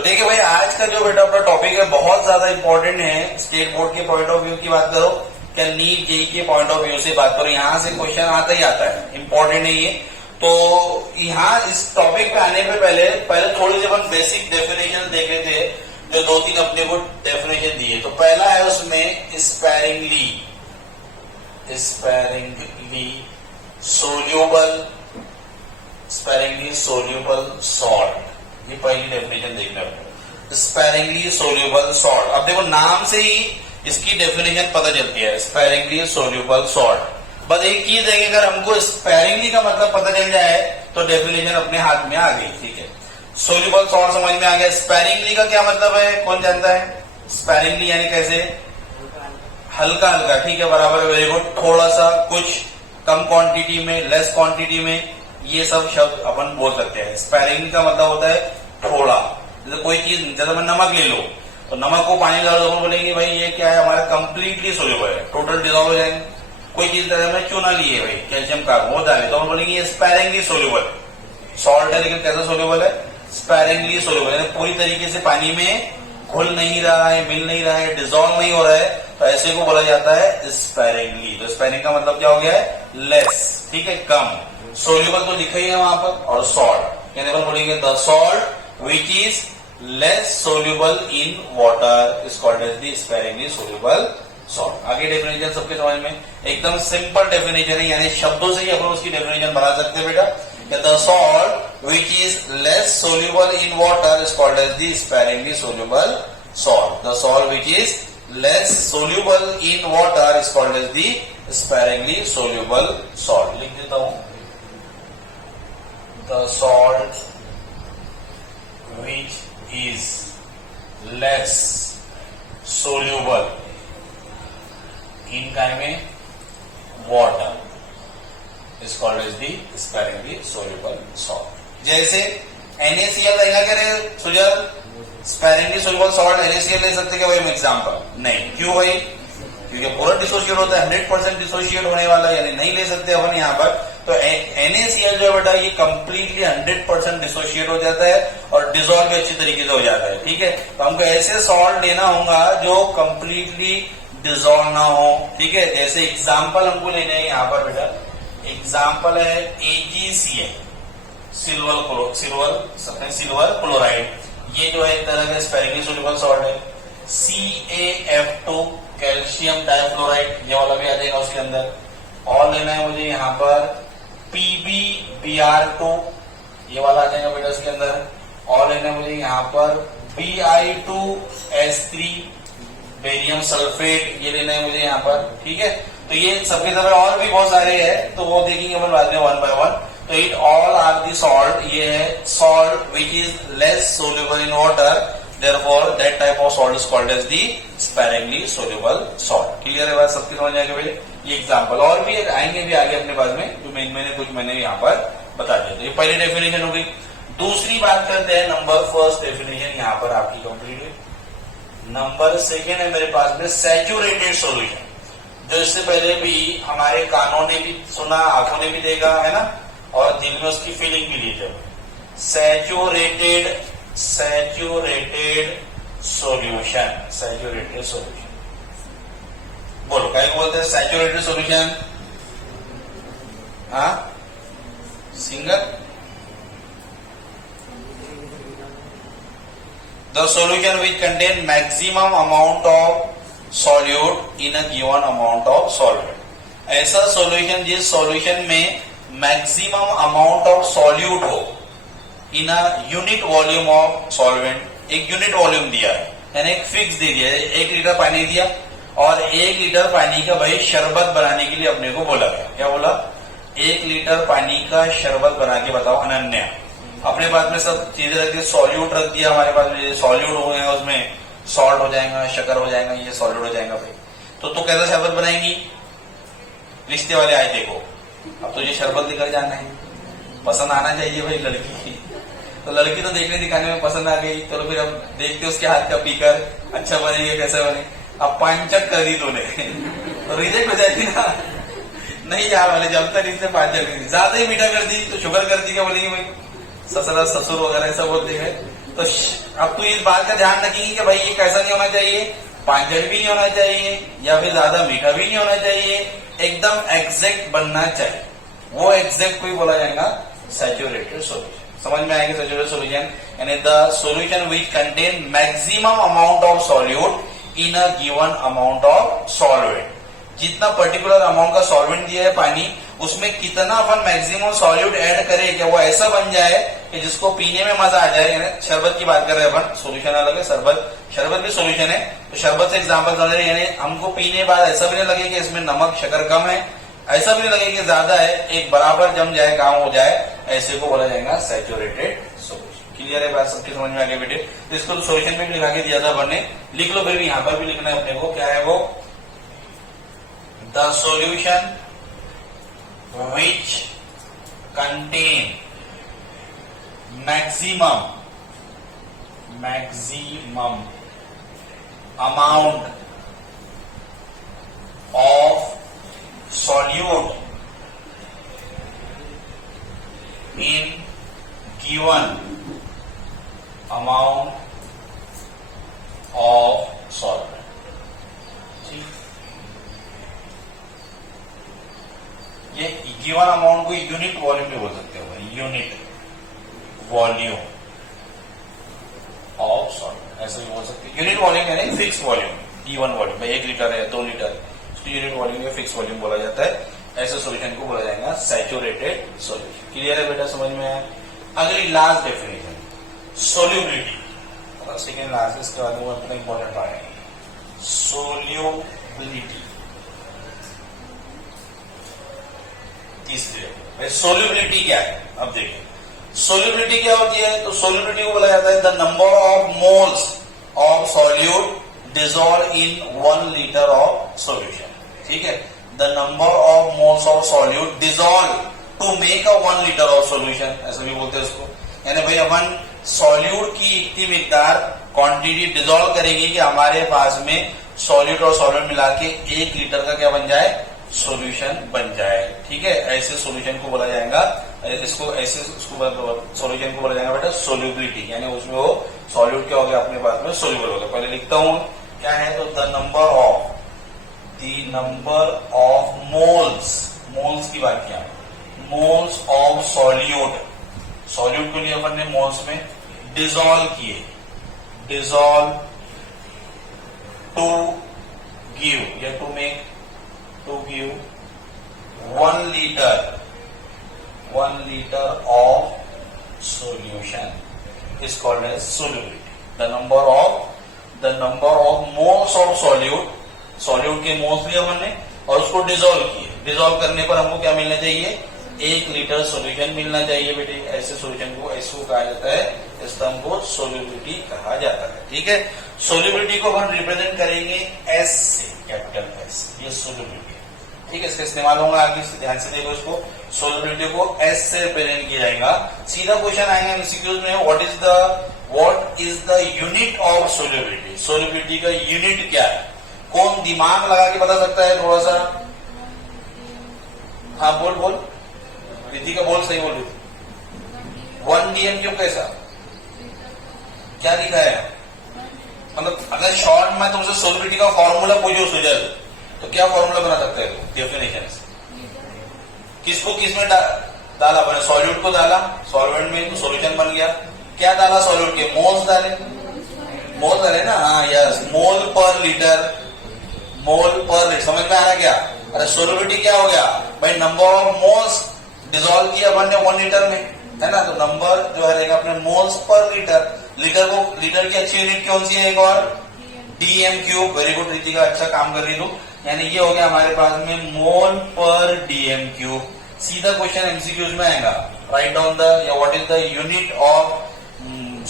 तो देखिए भाई, आज का जो बेटा अपना टॉपिक है बहुत ज्यादा इंपॉर्टेंट है। स्टेट बोर्ड के पॉइंट ऑफ व्यू की बात करो, क्या नीट जेई के पॉइंट ऑफ व्यू से बात करो, यहाँ से क्वेश्चन आता ही आता है, इंपॉर्टेंट है ये। तो यहाँ इस टॉपिक पे आने पे पहले थोड़ी सी अपन बेसिक डेफिनेशन देख रहे थे, जो 2-3 अपने को डेफिनेशन दिए। तो पहला है उसमें स्पैरिंगली सोल्यूबल सॉल्ट, ये पहली डेफिनेशन देखना है। स्पैरिंगली सोल्यूबल सॉल्ट, अब देखो नाम से ही इसकी डेफिनेशन पता चलती है, स्पैरिंगली सोल्यूबल सॉल्ट। बस एक चीज है कि अगर हमको स्पैरिंगली का मतलब पता चल जाए तो डेफिनेशन अपने हाथ में आ गई, ठीक है। सोल्यूबल सॉल्ट समझ में आ गया। स्पैरिंगली का क्या मतलब है, कौन जानता है? स्पैरिंगली यानी कैसे? हल्का हल्का, ठीक है, बराबर, वेरी गुड। थोड़ा सा, कुछ, कम क्वांटिटी में, लेस क्वांटिटी में, ये सब शब्द अपन बोल सकते हैं। स्पैरिंगली का मतलब होता है थोड़ा। जैसे कोई चीज, जैसे मैं नमक ले लो, तो नमक को पानी डालो तो बोलेंगे भाई ये क्या है, हमारा कंप्लीटली सोल्यूबल है, टोटल डिजॉल्व हो जाएंगे। कोई चीज जैसे मैं चूना लिए भाई, कैल्शियम कार्बोनेट डाले, तो हम बोलेंगे ये स्पैरिंगली सोल्यूबल सॉल्ट है, लेकिन कैसा सोल्यूबल है? स्पैरिंगली सोल्यूबल, यानी पूरी तरीके से पानी में घुल नहीं रहा है, मिल नहीं रहा है, डिजॉल्व नहीं हो रहा है, तो ऐसे को बोला जाता है स्पैरिंगली। तो स्पैरिंग का मतलब क्या हो गया है? लेस, ठीक है, कम। सोल्यूबल तो लिखा ही है वहां पर, और सॉल्ट यानी अपन बोलेंगे the salt which is less soluble in water is called as the sparingly soluble salt. आगे डेफिनेशन सबके समझ में, एकदम सिंपल डेफिनेशन है, यानी शब्दों से ही अपन उसकी डेफिनेशन बना सकते हैं बेटा। The salt which is less soluble in water is called as the sparingly soluble salt. The salt which is less soluble in water is called as the sparingly soluble salt. लिख देता हूं, the salt which is less soluble in काय में water is called as the sparingly soluble salt. जैसे NaCl रहेगा क्या रे Sujal? Sparingly soluble salt NaCl ले सकते क्या भाई हम एग्जाम्पल? नहीं, क्यों भाई? क्योंकि पूरा डिसोशिएट होता है, 100% डिसोशिएट होने वाला, यानी नहीं ले सकते अपन यहाँ पर। तो NaCl जो है बेटा ये कंप्लीटली 100% डिसोशिएट हो जाता है और डिजोल्व भी अच्छी तरीके से हो जाता है, ठीक है। तो हमको ऐसे सॉल्ट लेना होगा जो कंप्लीटली डिजोल्व ना हो, ठीक है। जैसे एग्जाम्पल हमको लेने हैं यहाँ पर बेटा, एग्जाम्पल है AgCl, सिल्वर क्लोराइड, ये जो है एक तरह का स्पैरिंगली सोल्यूबल सॉल्ट है। CaF2 कैल्शियम डाइफ्लोराइड, ये वाला भी आ जाएगा उसके अंदर। और लेना है मुझे यहाँ पर PbBr2, ये वाला आ जाएगा बेटा उसके अंदर। और लेना है मुझे यहाँ पर Bi2S3 बेरियम सल्फेट, ये लेना है मुझे यहाँ पर, ठीक है। तो ये सबके सब और भी बहुत सारे हैं, तो वो देखेंगे अपन बाद में वन बाय वन। तो it all are the salt, ये है salt which is less soluble in water, therefore that type of salt is called as the sparingly soluble salt. Clear है बात, सबकी समझ आएगी भाई? ये एग्जाम्पल और भी आएंगे भी आगे अपने पास में, जो कुछ मैंने यहाँ पर बता दिया। तो ये पहली डेफिनेशन हो गई। दूसरी बात करते हैं, नंबर फर्स्ट डेफिनेशन यहाँ पर आपकी कंप्लीट है। नंबर सेकेंड है मेरे पास में सैचुरेटेड सोल्यूशन, जो इससे पहले भी हमारे कानों ने भी सुना, आंखों ने भी देखा है ना, और दिल में उसकी फीलिंग भी ली जब सैचुरेटेड सोल्यूशन। बोलो क्या बोलते हैं सैचुरेटेड सोल्यूशन? हाँ, single the solution which contain maximum amount of solute in a given amount of solvent। ऐसा सॉल्यूशन जिस सॉल्यूशन में मैक्सिमम अमाउंट ऑफ सॉल्यूट हो in a unit volume of solvent. एक यूनिट वॉल्यूम दिया है, यानी एक फिक्स दे दिया है, 1 लीटर पानी दिया, और 1 लीटर पानी का भाई शरबत बनाने के लिए अपने को बोला गया। क्या बोला? 1 लीटर पानी का शरबत बना के बताओ अनन्या। अपने पास में सब चीजें रख दी, सॉल्यूट रख दिया हमारे पास में, सॉल्यूट हो गया, उसमें सॉल्ट हो जाएगा, शक्कर हो जाएगा, ये सॉल्यूट हो जाएगा भाई। तो कैसा शरबत बनाएंगी? रिश्ते वाले आए देखो, अब तो ये शरबत लेकर जाना है, पसंद आना चाहिए भाई लड़की की। तो लड़की तो देखने दिखाने में पसंद आ गई, तो फिर अब देखते उसके हाथ का पीकर अच्छा बनेगा कैसे बने। अब 5 चक कर दी तूने तो रिजेक्ट हो जाएगी ना, नहीं यार वाले जब तक इसने 5 चक कर दी, ज्यादा ही मीठा कर दी तो शुगर कर दी, क्या बोलेंगे भाई ससुर ससुर वगैरह ऐसा बोलते हैं। तो अब तू इस बात का ध्यान रखेंगे कि भाई ये कैसा नहीं होना चाहिए, पांचट भी नहीं होना चाहिए या फिर ज्यादा मीठा भी नहीं होना चाहिए, एकदम एग्जैक्ट बनना चाहिए। वो एग्जैक्ट को ही बोला जाएगा सैचुरेटेड सॉल्यूशन। समझ में आएगा सैचुरेटेड सॉल्यूशन यानी the solution which contain maximum amount of solute in a given amount of solvent. जितना पर्टिकुलर अमाउंट का सॉल्वेंट दिया है पानी, उसमें कितना अपन मैक्सिमम सॉल्यूट ऐड करें कि वो ऐसा बन जाए कि जिसको पीने में मजा आ जाए। यानी शरबत की बात कर रहे हैं अपन, सॉल्यूशन अलग है, शरबत भी सॉल्यूशन है। तो शरबत से एग्जांपल समझ रहे हैं, यानी हमको पीने बाद ऐसा भी नहीं लगे कि इसमें नमक शक्कर कम है, ऐसा भी नहीं लगे कि ज्यादा है, एक बराबर जम जाए, काम हो जाए, ऐसे को बोला जाएगा सैचुरेटेड सॉल्यूशन। क्लियर है बात, सबकी समझ में आ गई बेटे। तो इसको तो सॉल्यूशन में भी लिखा के दिया था अपन ने, लिख लो। फिर भी यहाँ पर भी लिखना है अपने को, क्या है वो, the solution which contain maximum amount of solute in given amount of solvent। ये गिवन अमाउंट को यूनिट वॉल्यूम भी बोल सकते हो, यूनिट वॉल्यूम ऑफ सॉल्वेंट ऐसे भी बोल सकते हैं। यूनिट वॉल्यूम यानी fix volume, given volume, 1 litre है 2 लीटर, उसको यूनिट वॉल्यूम या फिक्स वॉल्यूम बोला जाता है। ऐसे सॉल्यूशन को बोला जाएगा सैचुरेटेड सॉल्यूशन। क्लियर है बेटा, समझ में आया। अगली last definition, solubility, second last, इसके बाद वो इतना इंपॉर्टेंट पार्ट है, सोल्यूबिलिटी। तीसरे सोल्यूबिलिटी क्या है, अब देखिए सोल्यूबिलिटी क्या होती है। तो सोल्यूबिलिटी को बोला जाता है the number of moles of solute dissolve in 1 litre of solution. ठीक है, the number of moles of solute dissolve to make a 1 litre of solution, ऐसा भी बोलते हैं उसको। यानी भाई अपन सॉल्यूट की इतनी मिकदार क्वांटिटी डिसॉल्व करेंगे कि हमारे पास में सॉल्यूट और सॉल्वेंट मिला के 1 लीटर का क्या बन जाए, सॉल्यूशन बन जाए। ठीक है, ऐसे सॉल्यूशन को बोला जाएगा, इसको ऐसे सॉल्यूशन को बोला जाएगा बेटा सोल्यूबिलिटी। यानी उसमें वो सॉल्यूट क्या हो गया अपने पास में, सोल्यूबल हो गया। पहले लिखता हूं क्या है, तो द नंबर ऑफ मोल्स की बात किया, मोल्स ऑफ सॉल्यूट को लिए अपन ने मोल्स में डिसॉल्व किए, डिसॉल्व टू गिव या to make, to give 1 liter of solution is called as solubility। the number of moles of solute के मोल्स लिए हमने और उसको डिसॉल्व किए। डिसॉल्व करने पर हमको क्या मिलना चाहिए, 1 लीटर सॉल्यूशन मिलना चाहिए बेटे। ऐसे सॉल्यूशन को ऐसे कहा जाता है, इस टर्म को सोल्यूबिलिटी कहा जाता है। ठीक है, सोल्यूबिलिटी को हम रिप्रेजेंट करेंगे एस से, कैपिटल एस, ये सोल्यूबिलिटी। ठीक है, इसका इस्तेमाल होगा आगे, ध्यान से देखो इसको। सोल्यूबिलिटी को एस से रिप्रेजेंट किया जाएगा। सीधा क्वेश्चन आएगा एमसीक्यूज में, what is the unit of solubility. Solubility का यूनिट क्या है, कौन दिमाग लगा के बता सकता है थोड़ा सा? हाँ बोल रितिका बोल, सही बोल रही थी। 1 DM क्यों, कैसा क्या लिखा है? मतलब अगर शॉर्ट में तुमसे सोल्यूबिलिटी का फॉर्मूला पूछो सुजल, तो क्या फॉर्मूला बना सकते हैं डेफिनेशन से? किसको किस में डाला अपने, सॉल्यूट को डाला सॉल्वेंट में तो सॉल्यूशन बन गया। क्या डाला सॉल्यूट के, मोल्स डाले ना, हाँ यस, मोल पर लीटर, समझ में आ रहा क्या? अरे सोल्यूबिलिटी क्या हो गया भाई, नंबर ऑफ मोल्स डिसॉल्व किया अपन ने 1 लीटर में, है ना। तो नंबर जो है रहेगा अपने मोल्स पर लीटर। लीटर की अच्छी यूनिट कौन सी है, एक और DM cube. Very good Ritika, अच्छा काम कर रही तू। यानी ये हो गया हमारे पास में मोल पर DM क्यूब। सीधा क्वेश्चन एमसीक्यूज में आएगा, राइट डाउन द, या what is the unit of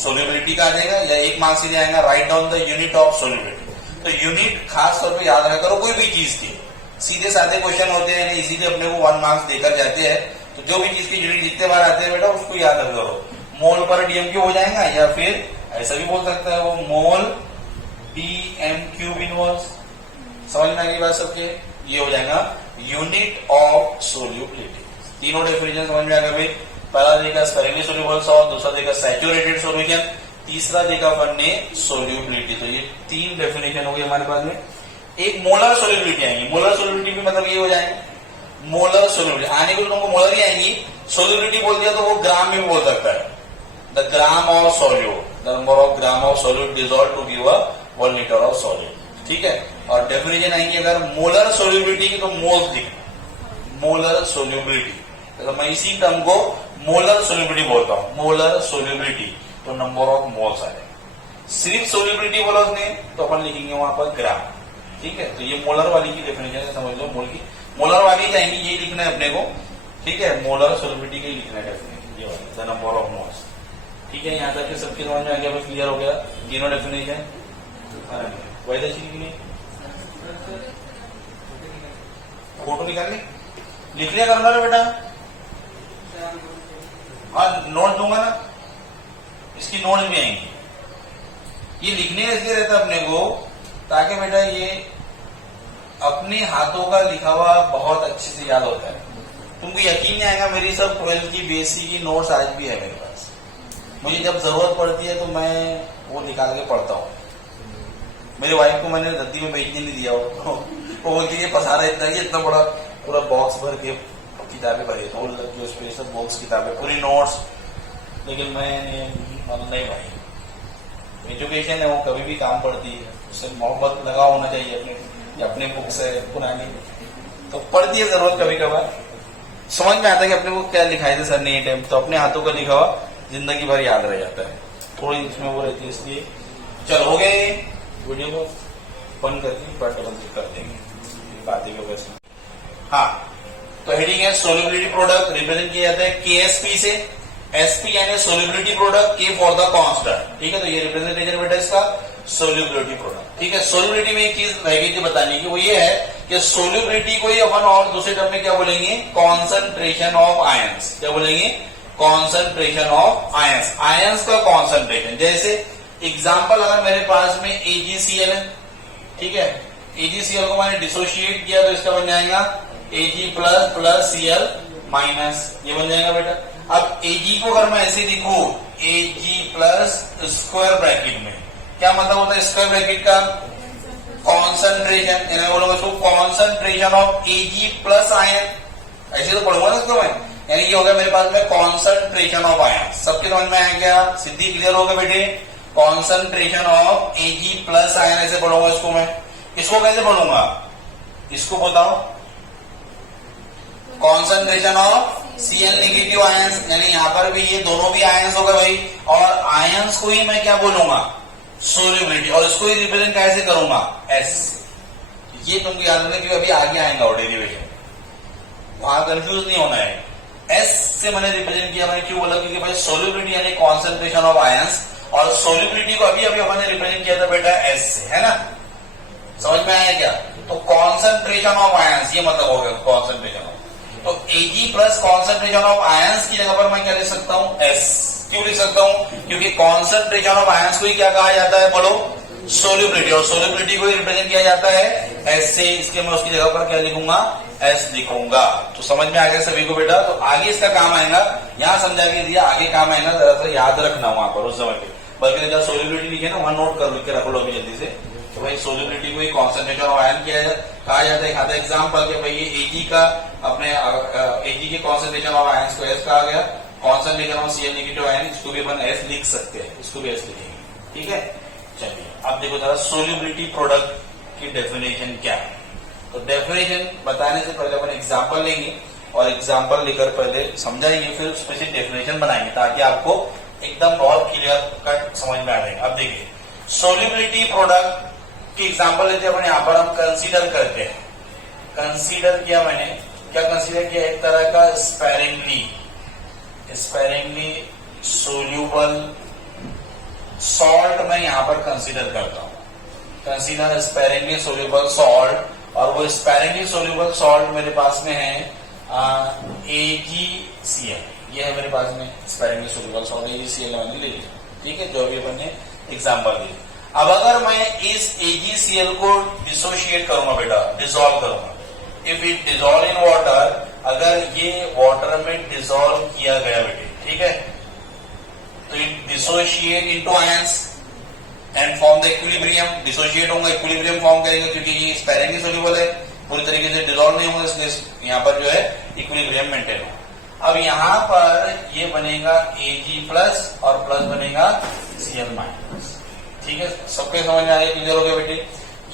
solubility का आ जाएगा, या 1 मार्क्स सीधे आएगा, write down the unit of solubility. तो यूनिट खास तौर पर याद रखा करो, कोई भी चीज की सीधे साधे क्वेश्चन होते हैं, इसीलिए अपने को 1 मार्क्स देकर जाते हैं। तो जो भी चीज की यूनिट जितने बार आते हैं बेटा उसको याद रखा करो। मोल पर DM क्यूब हो जाएगा, या फिर ऐसा भी बोल सकता है वो मोल DM क्यूब इनवर्स। समझ में आएगी बात सबके, ये हो जाएगा यूनिट ऑफ सोल्यूबिलिटी। तीनों डेफिनेशन समझ में आ गया भाई। पहला देखा स्पेरिंगली सोल्यूबल सॉल्ट, दूसरा देखा सैचुरेटेड सॉल्यूशन, तीसरा देखा अपन ने सोल्यूबिलिटी। तो ये 3 डेफिनेशन हो गई हमारे पास में। एक मोलर सोल्यूबिलिटी आएंगी। मोलर सोल्यूबिलिटी भी मतलब ये हो जाएंगे मोलर सोल्यूबिलिटी, आने को तुमको मोलर ही आएंगी। सोल्यूबिलिटी बोल दिया तो वो ग्राम में भी बोल सकता है, the gram of solute, the number of gram of solute dissolve to give a 1 litre of solute. ठीक है, और डेफिनेशन आएंगी अगर मोलर सोल्यूबिलिटी की तो मोल्स लिख, मोलर सोल्यूबिलिटी, तो मैं इसी टर्म को मोलर सोल्यूबिलिटी बोलता हूं, मोलर सोल्यूबिलिटी, तो नंबर ऑफ मोल्स आए। सिर्फ सोल्यूबिलिटी बोला उसने तो अपन लिखेंगे वहां पर ग्राम। ठीक है, तो ये मोलर वाली की डेफिनेशन है, समझ लो मोल की मोलर वाली जाएंगी, ये लिखना है अपने को। ठीक है, मोलर सोल्यूबिलिटी की लिखना है डेफिनेशन, ये वाली द नंबर ऑफ मोल्स। ठीक है, यहाँ तक सबके समझ में आ गया, क्लियर हो गया तीनों डेफिनेशन। वैसे फोटो निकालने लिख लिया करना ना बेटा, हाँ नोट दूंगा ना, इसकी नोट भी आएंगी। ये लिखने इसलिए रहता है अपने को ताकि बेटा ये अपने हाथों का लिखा हुआ बहुत अच्छे से याद होता है। तुमको यकीन नहीं आएगा, मेरी सब 12th की बीएससी की नोट्स आज भी है मेरे पास। मुझे जब जरूरत पड़ती है तो मैं वो निकाल के पढ़ता हूँ। मेरी वाइफ को मैंने रद्दी में बेचने नहीं दिया, वो बोलती है पसारा इतना ही, इतना बड़ा पूरा बॉक्स भर के किताबें भरी, जो स्पेशल बॉक्स किताबें पूरी नोट्स, लेकिन मैंने नहीं भाई, एजुकेशन है वो कभी भी काम पड़ती है, उससे मोहब्बत लगा होना चाहिए अपने बुक से पुरानी, तो पड़ती है जरूरत कभी कभार। समझ में आता है कि अपने को क्या लिखाई थे सर ने ये टाइम, तो अपने हाथों का लिखा हुआ जिंदगी भर याद रह जाता है, थोड़ी इसमें वो रहती है। इसलिए चल हो गए, वीडियो को बंद करके बंद कर देंगे बातें के वैसे। हाँ, तो हेडिंग है सोल्यूबिलिटी प्रोडक्ट, रिप्रेजेंट किया जाता है केएसपी से, एसपी यानी सोल्यूबिलिटी प्रोडक्ट, के फॉर द कांस्टेंट। ठीक है, तो ये रिप्रेजेंटेशन बेटा इसका सोल्यूबिलिटी प्रोडक्ट। ठीक है, सोल्यूबिलिटी में एक चीज रहेगी थी बताने की, वो ये है कि सोल्यूबिलिटी को ही अपन और दूसरे टर्म में क्या बोलेंगे, कॉन्सेंट्रेशन ऑफ आयंस। क्या बोलेंगे, कॉन्सेंट्रेशन ऑफ आयंस, आयंस का कॉन्सेंट्रेशन। जैसे एग्जाम्पल अगर मेरे पास में AgCl है, ठीक है, AgCl को मैंने डिसोशिएट किया तो इसका बन जाएगा Ag plus plus Cl minus, ये बन जाएगा बेटा। अब Ag को अगर मैं ऐसे लिखूं Ag प्लस स्क्वायर ब्रैकेट में, क्या मतलब होता है स्क्वायर ब्रैकेट का, कॉन्सेंट्रेशन, यानी बोलूंगा इसको concentration of Ag plus ion, ऐसे तो पढ़ूंगा ना इसको मैं, यानी ये हो गया मेरे पास में कॉन्सेंट्रेशन ऑफ आयन। सबके समझ में आया क्या, सिद्धि क्लियर होगा बेटे, concentration of Ag plus ion ऐसे पढ़ूंगा इसको मैं। इसको कैसे पढ़ूंगा, इसको बताओ, concentration of Cl negative ions, यानी यहाँ पर भी ये दोनों भी आयंस होगा भाई, और आयंस को ही मैं क्या बोलूंगा, सोल्यूबिलिटी, और इसको ही रिप्रेजेंट कैसे करूंगा, S। ये तुमको याद रखना क्योंकि अभी आगे आएगा और डेरिवेशन, वहां कंफ्यूज नहीं होना है। S से मैंने रिप्रेजेंट किया, मैंने क्यों बोला, क्योंकि भाई सोल्यूबिलिटी यानी कॉन्सेंट्रेशन ऑफ आयंस, और सोल्यूबिलिटी को अभी अभी हमने रिप्रेजेंट किया था बेटा S से, है ना, समझ में आया क्या। तो कॉन्सेंट्रेशन ऑफ आयंस ये मतलब हो गया कॉन्सेंट्रेशन ऑफ, तो Ag plus concentration of ions की जगह पर मैं क्या लिख सकता हूं, S। क्यों लिख सकता हूं, क्योंकि कॉन्सेंट्रेशन ऑफ आयंस को ही क्या कहा जाता है, बोलो, सोल्यूबिलिटी, और सोल्यूबिलिटी को ही रिप्रेजेंट किया जाता है S से, इसके मैं उसकी जगह पर क्या लिखूंगा, S लिखूंगा। तो समझ में आ गया सभी को बेटा, तो आगे इसका काम आएगा, यहाँ समझा के दिया, आगे काम आएगा, जरा सा याद रखना वहां पर उस समय पे, बल्कि जब सोल्यूबिलिटी लिखे ना वहां नोट कर के रख लो अभी जल्दी से, तो भाई सोल्यूबिलिटी को ही कॉन्सेंट्रेशन ऑफ आयन कहा जाता है। खाता एग्जाम्पल के भाई ये Ag का अपने Ag के कॉन्सेंट्रेशन ऑफ आयंस को S कहा गया, concentration of Cl negative ion, इसको भी अपन S लिख सकते हैं, इसको भी S लिखेंगे। ठीक है, चलिए अब देखो जरा सोल्यूबिलिटी प्रोडक्ट की डेफिनेशन क्या है। तो डेफिनेशन बताने से पहले अपन एग्जाम्पल लेंगे, और एग्जाम्पल लेकर पहले समझाएंगे, फिर उस पर से डेफिनेशन बनाएंगे, ताकि आपको एकदम बहुत क्लियर कट समझ में आ जाएगा। अब देखिए सोल्यूबिलिटी प्रोडक्ट की एग्जाम्पल लेते हैं अपन, यहाँ पर हम कंसीडर करते हैं, कंसीडर किया मैंने, क्या कंसीडर किया, एक तरह का स्पेरिंगली सोल्यूबल सॉल्ट मैं यहाँ पर कंसीडर करता हूँ, कंसीडर स्पेरिंगली सोल्यूबल सॉल्ट, और वो स्पेरिंगली सोल्यूबल सॉल्ट मेरे पास में है AgCl, ये है मेरे पास में स्पेरिंगली सोल्यूबल सॉल्ट AgCl वाली ले लीजिए। ठीक है, जो भी अपन ने एग्जाम्पल दी। अब अगर मैं इस AgCl को डिसोशिएट करूंगा बेटा, डिसॉल्व करूंगा, if it dissolve in water अगर ये वाटर में डिसॉल्व किया गया बेटे, ठीक है, तो it dissociate into ions and form the equilibrium. Dissociate होगा, इक्विलिब्रियम फॉर्म करेंगे, क्योंकि ये स्पेरेंगली सोल्यूबल है, पूरी तरीके से डिसॉल्व नहीं होगा, इसलिए यहाँ पर जो है इक्विलिब्रियम मेंटेन होगा। अब यहाँ पर ये बनेगा Ag प्लस और प्लस बनेगा Cl माइनस। ठीक है, सबके समझ में आ गया, क्लियर हो गया बेटे।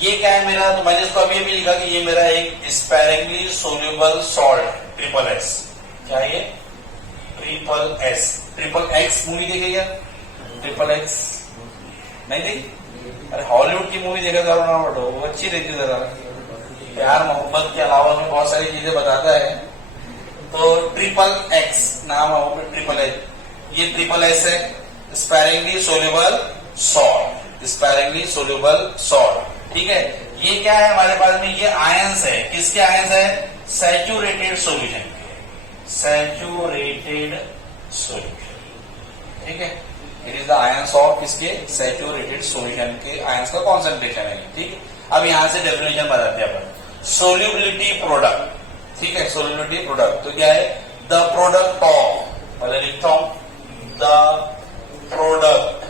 ये क्या है मेरा, तो मैंने इसको अभी अभी लिखा कि ये मेरा एक sparingly soluble salt triple S. क्या ये triple S, triple x movie देखी क्या? ट्रिपल एक्स नहीं देखी? अरे हॉलीवुड की मूवी देखा करो ना बेटो, वो अच्छी रहती है, जरा प्यार मोहब्बत के अलावा में बहुत सारी चीजें बताता है। तो ट्रिपल एक्स नाम है, ट्रिपल एच, ये ट्रिपल एस है, sparingly soluble salt, sparingly soluble salt. ठीक है, ये क्या है हमारे पास में, ये आयंस है, किसके आयंस है? सैचुरेटेड सॉल्यूशन के, सैचुरेटेड सॉल्यूशन। ठीक है, it is the ions of किसके? सैचुरेटेड सॉल्यूशन के आयंस का कॉन्सेंट्रेशन है। ठीक है, अब यहां से डेफिनेशन बताते हैं अपन। सोल्यूबिलिटी प्रोडक्ट, ठीक है, सोल्यूबिलिटी प्रोडक्ट तो क्या है? द प्रोडक्ट ऑफ, पहले लिखता हूं, द प्रोडक्ट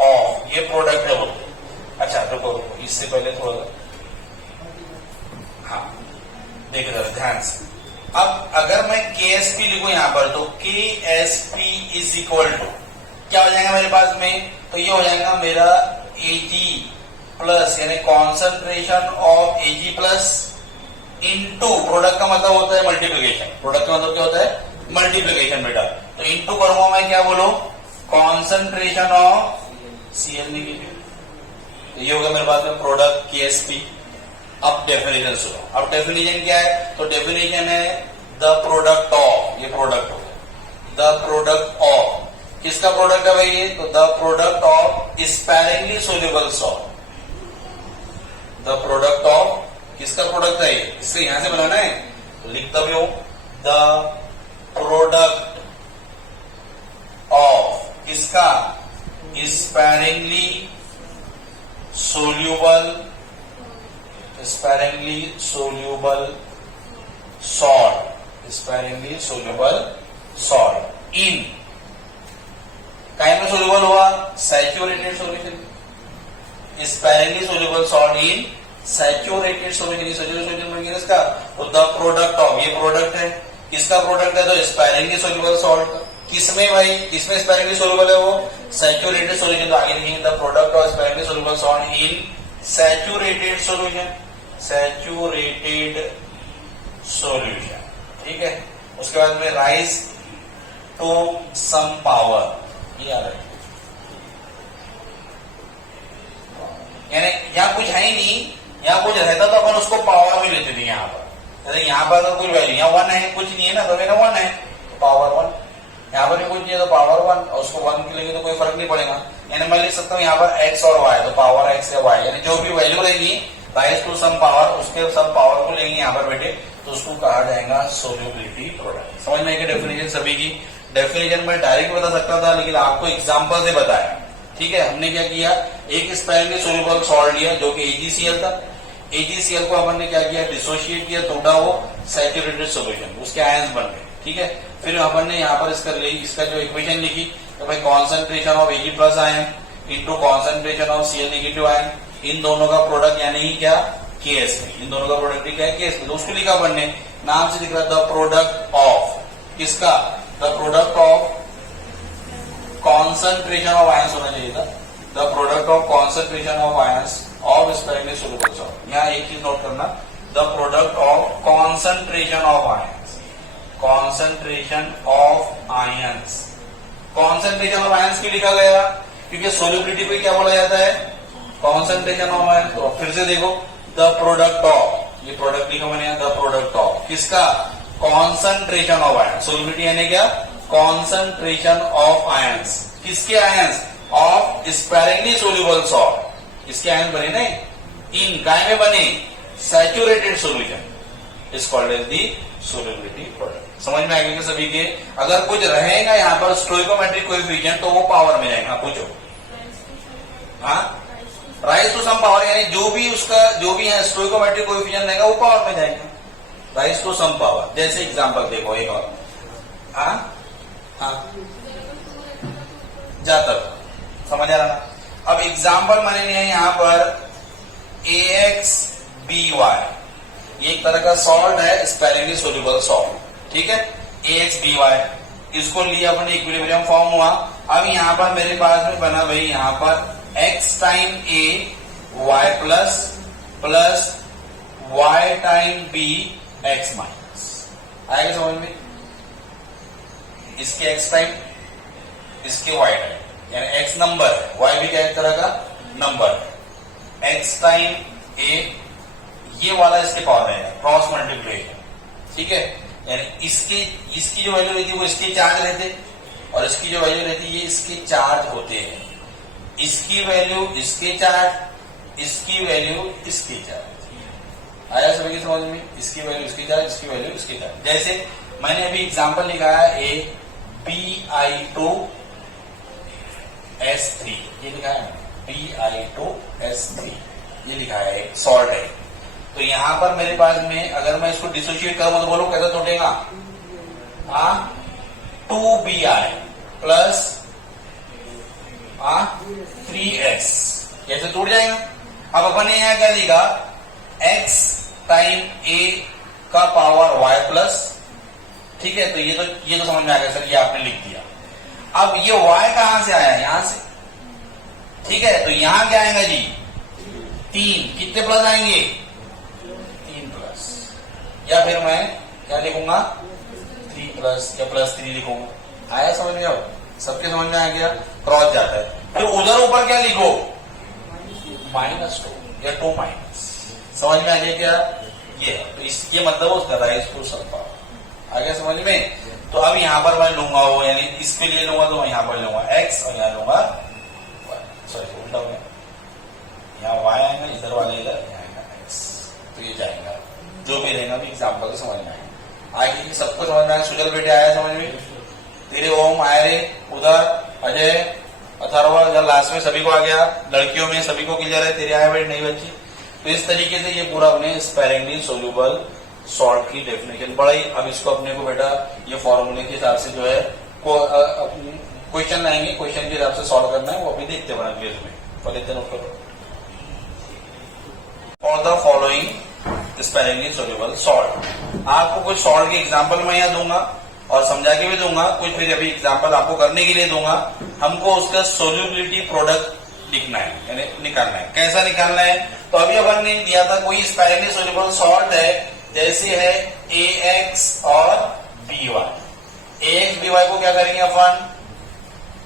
ऑफ, ये प्रोडक्ट है वो। अच्छा रुको रुको, इससे पहले थोड़ा, हाँ देखिए जरा ध्यान से। अब अगर मैं KSP लिखूं यहां पर, तो KSP इज इक्वल टू क्या हो जाएगा मेरे पास में? तो ये हो जाएगा मेरा Ag प्लस, यानी concentration of Ag plus into, product का मतलब होता है मल्टीप्लीकेशन, प्रोडक्ट का मतलब क्या होता है? मल्टीप्लीकेशन बेटा। तो इनटू करूंगा मैं, क्या बोलो? Concentration of Cl negative. ये होगा मेरे पास में प्रोडक्ट KSP। अब डेफिनेशन सुनो, अब डेफिनेशन क्या है? तो डेफिनेशन है द प्रोडक्ट ऑफ, ये प्रोडक्ट हो गया, द प्रोडक्ट ऑफ, किसका प्रोडक्ट है भाई ये? तो the product of sparingly soluble salt. The product of, किसका प्रोडक्ट है ये? इससे यहां से बनाना है, तो लिखता भी हूं, द प्रोडक्ट ऑफ किसका? Sparingly soluble, sparingly soluble salt, sparingly soluble salt in, काय में सोल्यूबल हुआ? Saturated solution, sparingly soluble salt in saturated solution. Saturated solution बन गया इसका। तो द प्रोडक्ट ऑफ, ये प्रोडक्ट है, किसका प्रोडक्ट है? तो स्पेरेंगली सोल्यूबल सॉल्ट। किसमें भाई? किसमें स्पेरेंगली सोल्यूबल है वो? Saturated solution. तो आगे लिखेंगे the product of sparingly soluble salt in saturated solution, saturated solution. ठीक है, उसके बाद में राइज टू सम पावर, ये आ रहा है, यानी यहाँ कुछ है ही नहीं, यहाँ कुछ रहता तो अपन उसको पावर में लेते थे। यहाँ पर जैसे यहाँ पर तो कुछ वैल्यू, यहाँ 1 है, कुछ नहीं है ना, तो मेरा 1 है, पावर 1। यहाँ पर भी कुछ नहीं है तो पावर 1, और उसको 1 के लेंगे तो कोई फर्क नहीं पड़ेगा। यानी मैं लिख सकता हूँ यहाँ पर x और y, तो पावर x या y, यानी जो भी वैल्यू रहेगी राइज टू सम पावर, उसके सब पावर को लेंगे यहाँ पर बेटे, तो उसको कहा जाएगा सोल्यूबिलिटी प्रोडक्ट। समझ में आएगी डेफिनेशन सभी की? डेफिनेशन में डायरेक्ट बता सकता था, लेकिन आपको एग्जाम्पल से बताया। ठीक है, हमने क्या किया, एक स्पेरेंगली सोल्यूबल सॉल्ट लिया जो कि AgCl था, AgCl को हमने क्या किया? डिसोशिएट किया, तोड़ा वो सैचुरेटेड सॉल्यूशन, उसके आयंस बन गए। ठीक है, फिर हमने यहाँ पर इसका जो इक्वेशन लिखी, तो भाई concentration of Ag plus ion into concentration of Cl negative ion, इन दोनों का प्रोडक्ट यानी क्या? KSP। इन दोनों का प्रोडक्ट क्या है? KSP। तो उसको लिखा अपन ने, नाम से दिख रहा द प्रोडक्ट ऑफ, किसका? The product of concentration of ions होना चाहिए था, the product of concentration of ions of sparingly soluble salt. यहाँ एक चीज नोट करना, the product of concentration of ions, concentration of ions. Concentration of ions क्यों लिखा गया? क्योंकि सोल्यूबिलिटी पे क्या बोला जाता है? Concentration of ions. तो फिर से देखो, द प्रोडक्ट ऑफ, ये प्रोडक्ट लिखा मैंने, द प्रोडक्ट ऑफ किसका? Concentration of ions. सोल्यूबिलिटी यानी क्या? कॉन्सेंट्रेशन ऑफ आयंस, किसके ions? Of sparingly soluble salt. इसके आयंस बने ना, इन काय में बने? Saturated solution is called as the solubility product. समझ में आएगा सभी के? अगर कुछ रहेगा यहाँ पर स्टोइकोमेट्रिक कोएफिशिएंट, तो वो पावर में जाएगा। पूछो, हाँ, राइज टू सम पावर, यानी जो भी उसका जो भी है स्टोइकोमेट्रिक कोएफिशिएंट रहेगा वो पावर में जाएगा। Raise to some power. जैसे एग्जांपल देखो एक और, हाँ हाँ जा तक समझ आ रहा ना। अब एग्जांपल मैंने लिया यहाँ पर ax by, ये एक तरह का सॉल्ट है, स्पेरिंगली सोल्यूबल सॉल्ट, ठीक है। ax by इसको लिया अपने, इक्विलिब्रियम फॉर्म हुआ। अब यहाँ पर मेरे पास में बना भाई यहाँ पर x time a y plus plus y time b x minus, आएगा समझ में। इसके x टाइम, इसके y टाइम, यानी x नंबर है, y भी क्या एक तरह का नंबर है। x टाइम a, ये वाला इसके पावर है, क्रॉस मल्टीप्लिकेशन, ठीक है। यानी इसकी जो वैल्यू रहती है वो इसके चार्ज रहते, और इसकी जो वैल्यू रहती है ये इसके चार्ज होते हैं। इसकी वैल्यू इसके चार्ज, इसकी वैल्यू इसके चार्ज, आया सभी समझ में। इसकी वैल्यू इसकी चार्ज, इसकी वैल्यू इसकी चार्ज। जैसे मैंने अभी एग्जांपल लिखा है a Bi2S3, ये लिखा है Bi2S3, ये लिखा है, सॉल्ट है। तो यहां पर मेरे पास में अगर मैं इसको डिसोशिएट करूं तो बोलो कैसा टूटेगा, 2Bi प्लस 3S, कैसे टूट जाएगा। अब अपन ने यहां क्या लिखा, x टाइम a का पावर y प्लस, ठीक है। तो ये तो समझ में आ गया सर, ये आपने लिख दिया। अब ये y कहां से आया, यहां से, ठीक है। तो यहां क्या आएगा जी, 3, कितने प्लस आएंगे, 3 प्लस, या फिर मैं क्या लिखूंगा, 3 प्लस या +3 लिखूंगा। आया समझ में, अब सबके समझ में आ गया, क्रॉस जाता है। फिर उधर ऊपर क्या लिखो, -2 या 2 माइनस, समझ में आ गया क्या, ये मतलब उसका राइज टू सम पावर, आ गया समझ में। तो अब यहां पर मैं लूंगा वो, यानी इसके लिए लूंगा तो मैं यहां पर लूंगा x और यहां लूंगा y, सॉरी उल्टा हो गया, यहाँ y आएगा, इधर वाले इधर आएगा x, तो ये जाएगा, जो भी रहेगा भी एग्जाम्पल तो समझ में आएगा। आगे सबको समझ में आया, सुजल बेटे आया समझ में, तेरे ओम आए रे, उधर अजय अथर्वा, इधर लास्ट में सभी को आ गया, लड़कियों में सभी को क्लियर है, तेरे आए बेटे नहीं बच्ची। तो इस तरीके से ये पूरा अपने स्पेरिंगली सोल्यूबल सॉल्ट की डेफिनेशन पढ़ाई। अब इसको अपने को बेटा ये फॉर्मूले के हिसाब से जो है क्वेश्चन लाएंगे, क्वेश्चन के हिसाब से सॉल्व करना है, वो अभी देखते बना पेज में, पहले इतना नोट करो। For the following sparingly soluble salt, आपको कुछ सॉल्ट के एग्जाम्पल मैं यहाँ दूंगा और समझा के भी दूंगा, कुछ फिर अभी एग्जाम्पल आपको करने के लिए दूंगा। हमको उसका सोल्यूबिलिटी प्रोडक्ट लिखना है, यानी निकालना है। कैसा निकालना है, तो अभी अपन ने दिया था कोई स्पेरिंगली सोल्यूबल सॉल्ट है, जैसे है ax और by। ax by को क्या करेंगे अपन,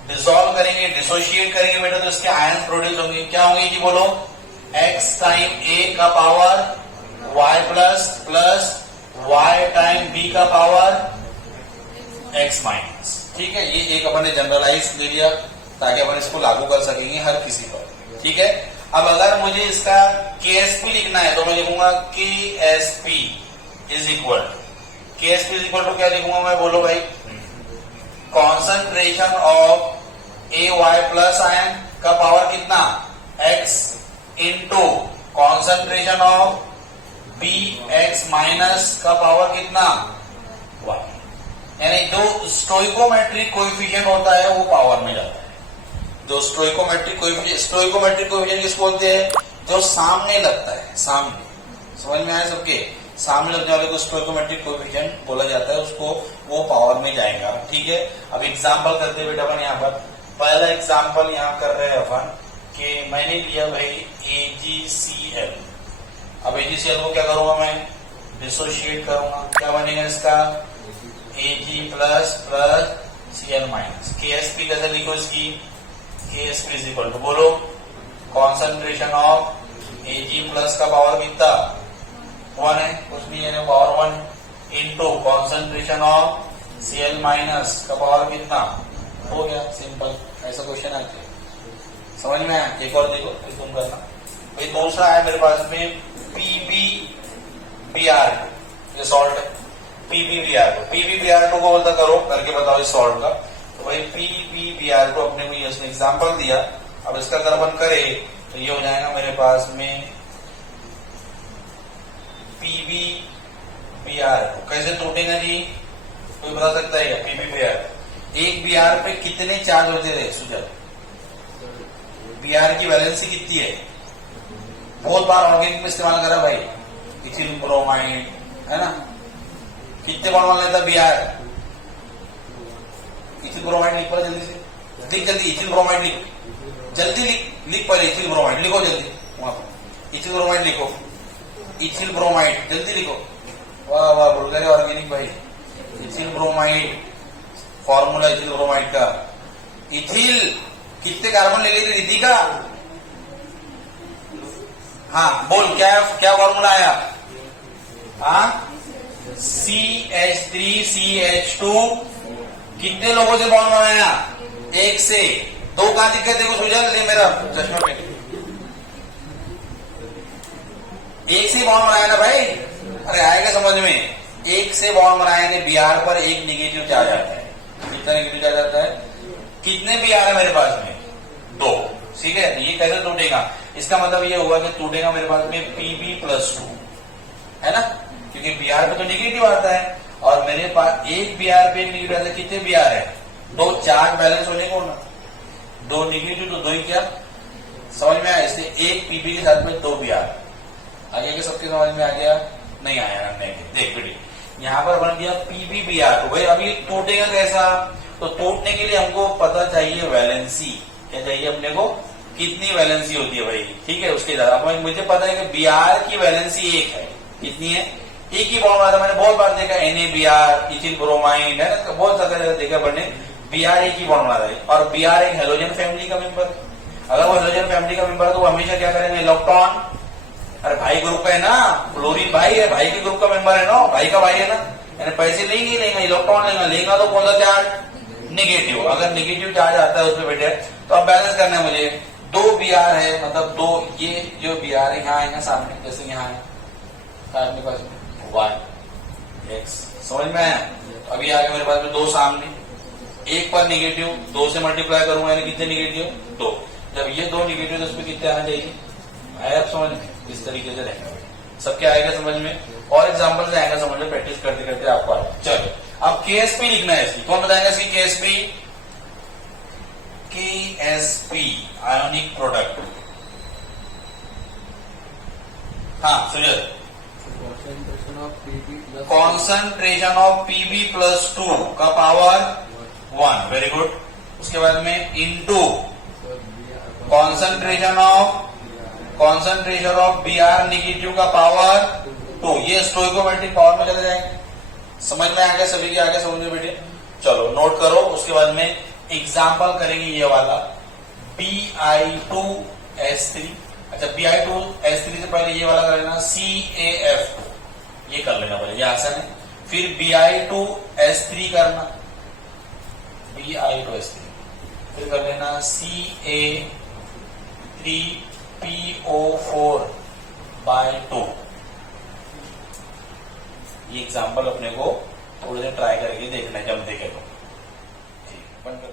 डिसॉल्व करेंगे, डिसोशिएट करेंगे बेटा, तो इसके आयन प्रोड्यूस होंगे, क्या होंगे जी बोलो, x टाइम a का power y plus plus y time b का पावर x माइनस, ठीक है। ये एक अपन ने जनरलाइज ले लिया ताकि अपन इसको लागू कर सकेंगे हर किसी पर, ठीक है। अब अगर मुझे इसका KSP लिखना है तो मैं लिखूंगा KSP is equal, KSP is equal to क्या लिखूंगा मैं, बोलो भाई, concentration of AY plus ion का पावर कितना, x into concentration of BX minus का पावर कितना, y। यानी जो स्टोइकोमेट्रिक कोएफिशिएंट होता है वो पावर में जाता है। जो स्टोइकोमेट्रिक कोएफिशिएंट किसको बोलते हैं, जो सामने लगता है, सामने, समझ में आया सबके, सामने लगने वाले को स्टोइकोमेट्रिक कोएफिशिएंट बोला जाता है, उसको वो पावर में जाएगा, ठीक है। अब एग्जांपल करते हुए बेटा अपन यहाँ पर पहला एग्जांपल यहाँ कर रहे हैं अपन कि मैंने लिया भाई AgCl। अब AgCl को क्या करूंगा मैं, डिसोशिएट करूंगा, क्या बनेगा इसका, Ag plus plus Cl minus. KSP कैसे लिखो इसकी, KSP इज इक्वल टू बोलो, कॉन्सेंट्रेशन ऑफ Ag प्लस का पावर कितना, 1 है, कुछ नहीं है, power 1 into concentration of Cl minus का पावर कितना, हो गया, सिंपल। ऐसा क्वेश्चन आते समझ में आया। एक और देखो, तुम करना भाई, दूसरा है मेरे पास में PbBr, ये सॉल्ट है, PbBr2 को बोलता करो करके बताओ इस सॉल्ट का। तो भाई PbBr को अपने को ये उसने एग्जाम्पल दिया, अब इसका अगर अपन करे तो ये हो जाएगा मेरे पास में PbBr बी आर कैसे टूटेगा जी, कोई बता सकता है क्या? पीबी बी आर, एक बी आर पे कितने चार्ज होते थे सुजल? बी आर की वैलेंसी कितनी है? बहुत बार ऑर्गेनिक में इस्तेमाल करा भाई, इथिल ब्रोमाइड है ना, कितने बॉन्ड मान लेता बी आर? इथिल ब्रोमाइड लिख पड़ा जल्दी से, लिख जल्दी, इथिल ब्रोमाइड लिख, जल्दी लिख पहले इथिल ब्रोमाइड लिखो जल्दी, वहां पर इथिल ब्रोमाइड लिखो, इथिल ब्रोमाइड जल्दी लिखो। वाह वाह बोल गए ऑर्गेनिक भाई, ethyl bromide, formula ethyl bromide का। इथिल कितने कार्बन ले लेती रिद्धि का? हाँ बोल, क्या क्या फॉर्मूला आया? हाँ CH3CH2, कितने लोगों से बॉन्ड बनाया? एक से। दो कहां दिक्कत है? सुजल ले मेरा चश्मा पे, एक से बॉन्ड बनाया ना भाई, अरे आएगा समझ में, एक से बॉन्ड बनाया ने बीआर पर एक निगेटिव चार्ज आता है। कितना निगेटिव चार्ज आता है? कितने बीआर है मेरे पास में? दो, ठीक है। ये कैसे टूटेगा? इसका मतलब ये हुआ कि टूटेगा मेरे पास में Pb+2 है ना, क्योंकि बीआर पे तो निगेटिव आता है और मेरे पास एक बीआर पे एक निगेटिव आता है। कितने बीआर है? दो, चार्ज बैलेंस होने को ना, दो निगेटिव तो दो ही, क्या समझ में आया? इसलिए एक पीबी के साथ में दो बीआर। आगे के सबके समझ में आ गया? नहीं आया? नहीं। देख बेटी, यहाँ पर बन गया पीबी बीआर। तो भाई अभी टूटेगा कैसा? तो टूटने के लिए हमको पता चाहिए वैलेंसी, क्या चाहिए अपने को? कितनी वैलेंसी होती है भाई, ठीक है। उसके बाद मुझे पता है कि बीआर की वैलेंसी एक है। कितनी है? एक ही बॉन्ड आता, मैंने बहुत बार देखा, NaBr, इथिल ब्रोमाइड है ना, बहुत जगह देखा पढ़ने, बीआर एक ही बॉन्ड बना रहे। और बीआर एक हेलोजन फैमिली का मेंबर, अगर वो हेलोजन फैमिली का मेंबर है तो वो हमेशा क्या करेंगे? इलेक्ट्रॉन, अरे भाई ग्रुप का है ना, क्लोरीन भाई है, भाई के ग्रुप का मेंबर है ना, भाई का भाई है ना, यानी पैसे लेंगे, इलेक्ट्रॉन लेगा तो कौन सा चार्ज? निगेटिव। अगर निगेटिव चार्ज आता है उसमें बेटे, तो अब बैलेंस करना है मुझे। दो बीआर है, मतलब दो, ये जो बीआर है यहाँ है ना सामने, जैसे यहाँ है अपने पास y x, समझ में आया? अभी आगे मेरे पास में दो सामने, एक पर निगेटिव, दो से मल्टीप्लाई करूंगा यानी कितने निगेटिव? दो। जब ये दो निगेटिव तो उसमें कितने आना चाहिए? आया आप समझ में? इस तरीके से रहेगा, सबके आएगा समझ में, और एग्जाम्पल से आएगा समझ में, प्रैक्टिस करते करते आपको आएगा। चलो अब KSP लिखना है इसकी, कौन बताएगा इसकी? KSP ionic product. हाँ सुजल, कॉन्सेंट्रेशन ऑफ Pb+2 का पावर 1, वेरी गुड। उसके बाद में into concentration of Br negative का पावर 2, ये स्टोइकोमेट्रिक पावर में चले जाएंगे। समझ में आ गया सभी के? आगे समझ में बेटे, चलो नोट करो। उसके बाद में एग्जाम्पल करेंगे ये वाला Bi2S3। अच्छा Bi2S3 से पहले ये वाला कर लेना CaF, ये कर लेना पहले, ये आसान है। फिर Bi2S3 करना, Bi2S3, फिर कर लेना Ca3PO4/2। ये एग्जाम्पल अपने को थोड़ी देर ट्राई करके देखना है, जमते क्या तो ठीक बंद कर।